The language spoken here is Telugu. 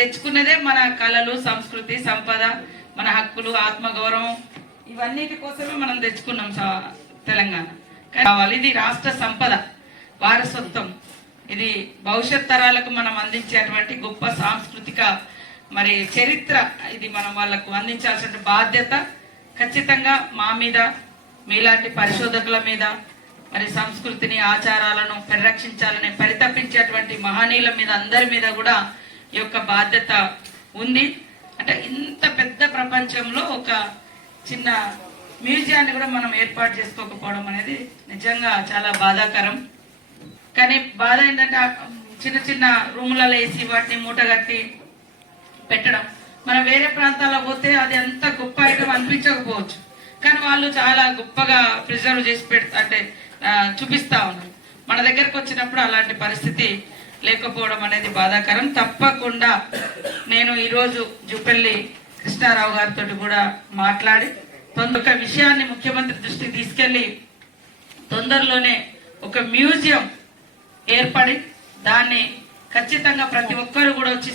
తెచ్చుకున్నదే మన కళలు, సంస్కృతి, సంపద, మన హక్కులు, ఆత్మగౌరవం, ఇవన్నిటి కోసమే మనం తెచ్చుకున్నాం తెలంగాణ. కావాలి ఇది రాష్ట్ర సంపద, వారసత్వం. ఇది భవిష్యత్ తరాలకు మనం అందించేటువంటి గొప్ప సాంస్కృతిక మరి చరిత్ర. ఇది మనం వాళ్ళకు అందించాల్సిన బాధ్యత ఖచ్చితంగా మా మీద, మీలాంటి పరిశోధకుల మీద, మరి సంస్కృతిని, ఆచారాలను పరిరక్షించాలని పరితపించేటువంటి మహనీయుల మీద, అందరి మీద కూడా ఈ యొక్క బాధ్యత ఉంది. అంటే ఇంత పెద్ద ప్రపంచంలో ఒక చిన్న మ్యూజియాన్ని కూడా మనం ఏర్పాటు చేసుకోకపోవడం అనేది నిజంగా చాలా బాధాకరం. కానీ బాధ ఏంటంటే చిన్న చిన్న రూములలో వేసి వాటిని మూటగట్టి పెట్టడం. మనం వేరే ప్రాంతాల్లో పోతే అది ఎంత గొప్ప ఐటమ్ అనిపించకపోవచ్చు, కానీ వాళ్ళు చాలా గొప్పగా ప్రిజర్వ్ చేసి అంటే చూపిస్తా ఉన్నారు. మన దగ్గరకు వచ్చినప్పుడు అలాంటి పరిస్థితి లేకపోవడం అనేది బాధాకరం. తప్పకుండా నేను ఈరోజు జూపల్లి కృష్ణారావు గారితో కూడా మాట్లాడి ఒక విషయాన్ని ముఖ్యమంత్రి దృష్టికి తీసుకెళ్లి తొందరలోనే ఒక మ్యూజియం ఏర్పడి దాన్ని ఖచ్చితంగా ప్రతి ఒక్కరు కూడా వచ్చి